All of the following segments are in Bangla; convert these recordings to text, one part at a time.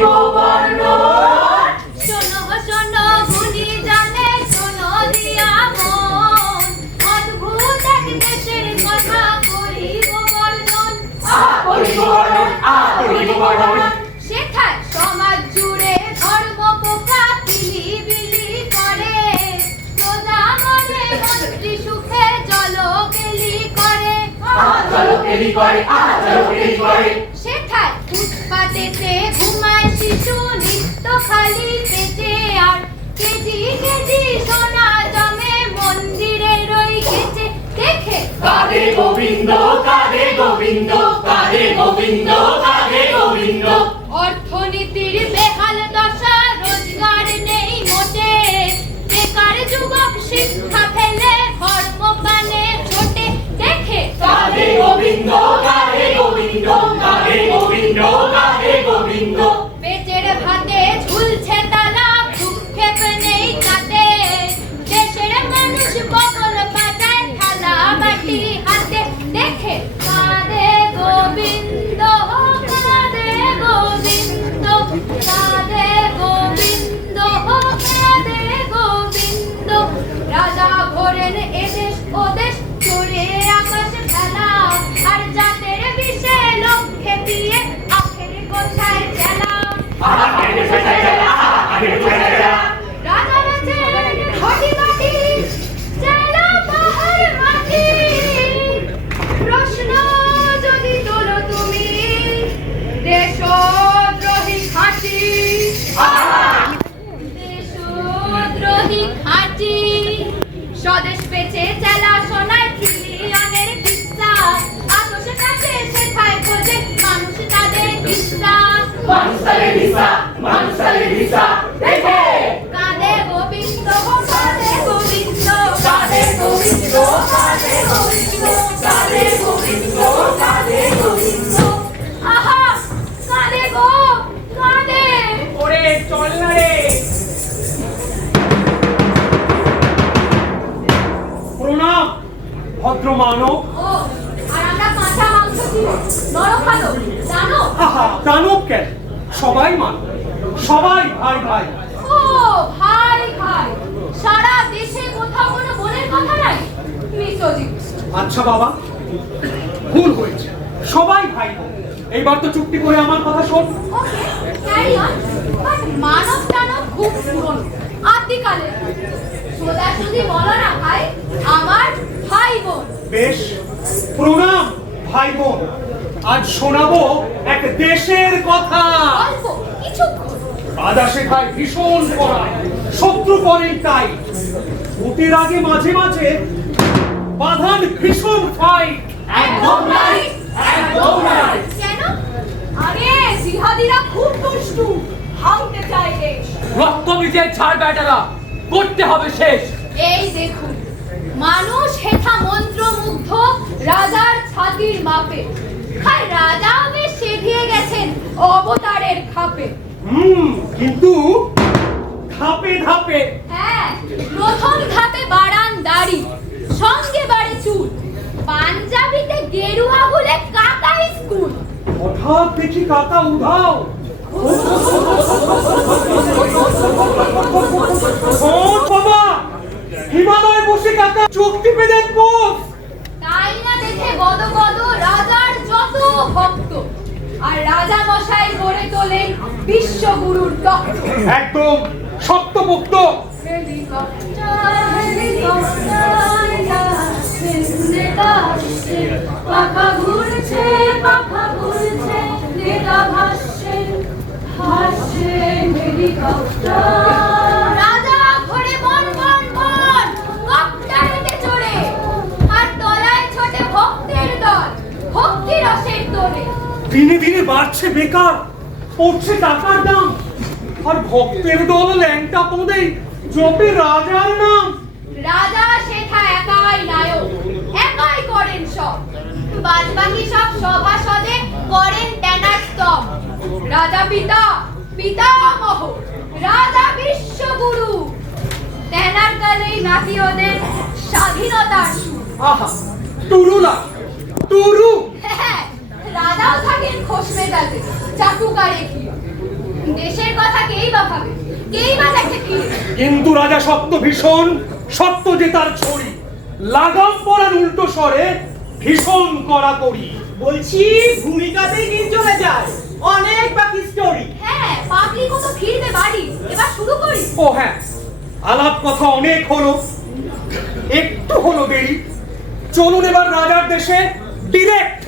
করে আহা চলো কেলি করে আহা চলো কেলি করে সেথায় ফুটপাতেতে ঘুমায় শিশু নিত্য খালি পেটে আর কেজি কেজি সোনা জমে মন্দিরে রই গেছে। দেখে কারে গোবিন্দ কারে গোবিন্দ কারে গোবিন্দ, কাঁদে Ah! ভদ্র মানব। দানব কেন? সবাই মানব সবাই ভাই ভাই। ও ভাই ভাই। সারা দেশে কোথাও কোনো বোনের কথা নাই? আচ্ছা বাবা ভুল হয়েছে। সবাই ভাই বোন। এইবার তো চুক্তি করে আমার কথা শোন। মানব টানব খুব পুরনো। আদিকালের। সোজা সুজি বলো না ভাই বেশ প্রণাম ভাই বোন আজ শোনাবো এক দেশের কথা। কিছুক্ষণ শেখায় ভীষণ করা শত্রু করেন তাই। ভোটের আগে মাঝে মাঝে বাধান ভীষণ ফাইট একদম নাই একদম কেন? আরে জিহাদিরা খুব দুষ্টু। চায় দেশ। রক্ত মিটিয়ে ছাড় করতে হবে শেষ। এই দেখুন মানুষ হেথা মন্ত্রমুগ্ধ রাজার ছাতির মাপে। আর রাজাও বেশ সেধিয়ে গেছেন অবতারের খাপে। হুম কিন্তু ধাপে ধাপে। হ্যাঁ প্রথম ধাপে বাড়ান দাড়ি সঙ্গে বাড়ে চুল। পাঞ্জাবিতে গেরুয়া বলে কাকা স্কুল। হঠাৎ দেখি কাকা উধাও। বাবা হিমালয় বসে কাকা চোখ টিপে দেন পোষ তাই না দেখে গদ গদ রাজার যত ভক্ত। আর রাজা মশাই গড়ে তোলেন বিশ্বগুরুর দক্ত একদম আসছে পাখা ঘুরছে পাখা ঘুরছে নেতা ভাসছে ভাসছে হেলিকপ্টার রাজা ঘরে বন বন বন কপ্টারেতে চড়ে আর তলায় ছোটে ভক্তের দল ভক্তি রসের তোরে দিনে দিনে বাড়ছে বেকার পড়ছে টাকার দাম আর ভক্তের দল ল্যাংটা পদেই জপে রাজার নাম। রাজা শেখা একাই নায়ক একাই করেন সব। বাদ বাকি সব সভাসদে করেন ট্যানার স্তব। রাজা পিতা পিতামহ রাজা বিশ্বগুরু। ট্যানার কালেই নাকি ওদের স্বাধীনতার সুর। আহা তুরুলা তুরু হ্যাঁ, রাজাও থাকেন খোশ মেজাজে। চাটুকারে কি? দেশের কথা কেই বা ভাবে? কেই বা দেখে ফিরে কিন্তু রাজা সত্য ভীষণ সত্য যে তার ছড়ি। লাগাম পড়ার উল্টো স্বরে ভীষণ করা করি বলছি ভূমিকাতেই দিন চলে যায়। অনেক বাকি স্টোরি হ্যাঁ পাগলি কত ফিরবে বাড়ি? এবার শুরু করি। ও হ্যাঁ আলাপ কথা অনেক হলো। একটু হলো দেরি। চলুন এবার রাজার দেশে ডিরেক্ট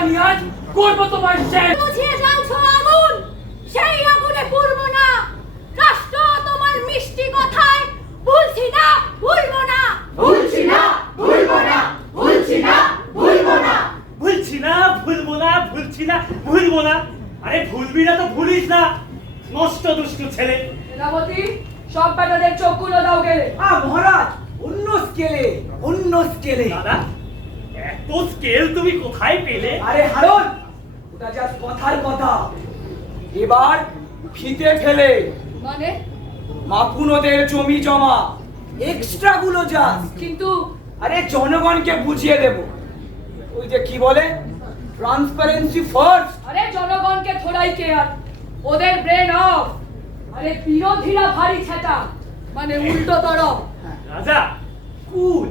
শয়তানি আজ করব তোমার শেষ। বুঝিয়ে জ্বালছো আগুন? সেই আগুনে পুরবো না। রাষ্ট্র তোমার মিষ্টি কথায় ভুলছি না ভুলবো না। ভুলছি না ভুলবো না ভুলছি না ভুলবো না। ভুলছি না ভুলবো না ভুলছি না ভুলবো না। আরে ভুলবি না তো ভুলিস না। নষ্ট দুষ্টু ছেলে। সেনাপতি সব বেটাদের চোখগুলো দাও গেলে। আ মহারাজ অন্য স্কেলে অন্য স্কেলে। দাদা এত স্কেল তুমি কোথায় পেলে? আরে হারন ওটা জাস্ট কথার কথা। এবার ফিতে ফেলে। মানে? মাপুন ওদের জমি জমা। এক্সট্রা গুলো জাস্ট কিন্তু আরে জনগণকে বুঝিয়ে দেব। ওই যে কি বলে? ট্রান্সপারেন্সি ফার্স্ট আরে জনগণকে থোড়াই কেয়ার ওদের ব্রেন অফ আরে বিরোধীরা ভারী ছেটা। মানে উল্টো তরফ রাজা কুল।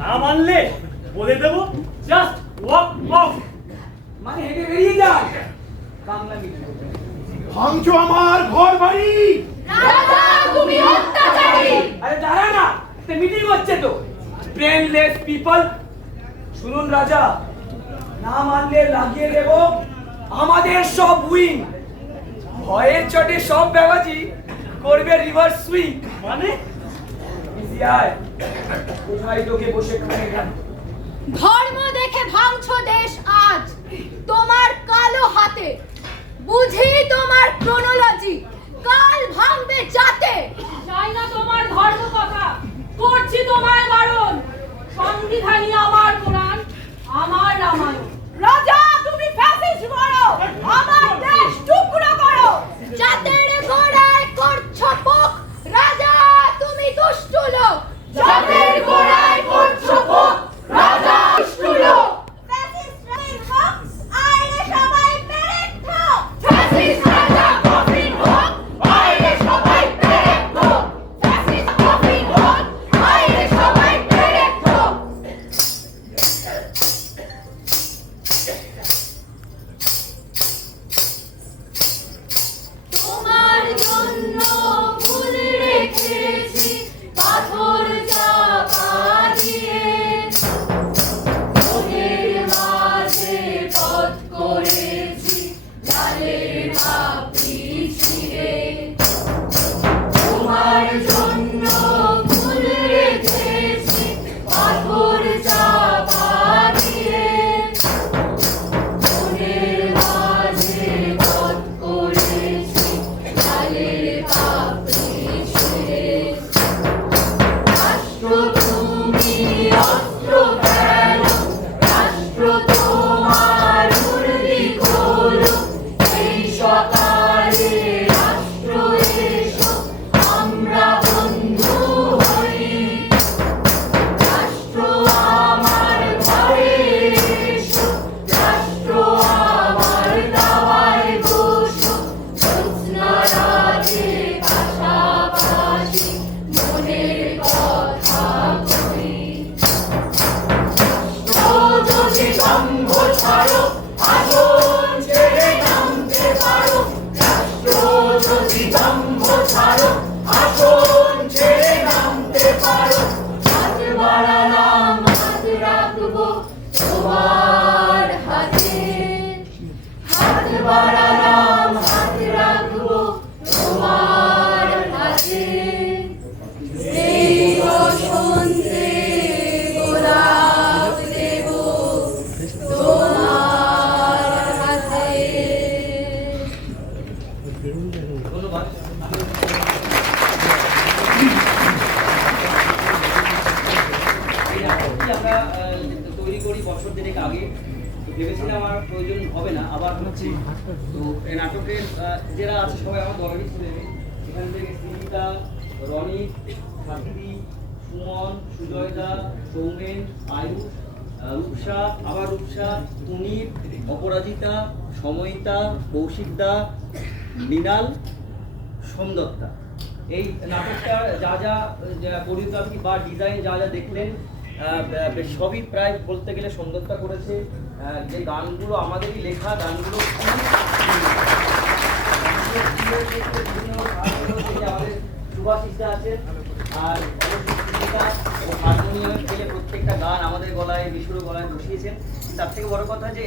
না মানলে বলে দেবো জাস্ট ওয়াক অফ মানে হেঁটে বেরিয়ে যায় বাংলা মিডিয়াম ভাঙছো আমার ঘর বাড়ি। রাজা তুমি অত্যাচারী। আরে দাঁড়া না একটা মিটিং হচ্ছে তো। ব্রেনলেস পিপল শুনুন রাজা না মানলে লাগিয়ে দেব। আমাদের সব উইং ভয়ের চটে সব ব্যাবাজি করবে রিভার্স সুইং মানে? ইজি আয়। কোথায় তোকে বসে খানে খান ধর্ম দেখে ভাঙছো দেশ আজ। তোমার কালো হাতে বুঝি তোমার ক্রোনোলজি কাল ভাঙবে যাতে। চাই না তোমার ধর্ম কথা করছি তোমায় বারণ। সংবিধানই আমার কোরআন আমার রামায়ণ। রাজা তুমি ফ্যাসিস্ট বলো। আমার দেশ টুকরো করো। জাতের গোড়ায় করছ পোক রাজা তুমি দুষ্টু লোক। বিদম্ভ ভেবেছিলাম আমার প্রয়োজন হবে না, আবার হচ্ছে। তো এই নাটকের যারা আছে সবাই আমার দলেরই ছিলেন এখান থেকে শ্রীতা রনি সাথী সুমন, সুজয়দা, সৌমেন, আয়ুষ রূপসা, আবার রূপসা তুনির অপরাজিতা সময়িতা কৌশিকদা মৃণাল, সোমদত্তা। এই নাটকটা যা যা কোরিওগ্রাফি বা ডিজাইন যা যা দেখলেন সবই প্রায় বলতে গেলে সোমদত্তা করেছে। যে গানগুলো আমাদেরই লেখা, গানগুলো আমাদের আছে, আর হারমোনিয়াম খেলে প্রত্যেকটা গান আমাদের গলায় বিশুর গলায় বসিয়েছেন। তার থেকে বড় কথা যে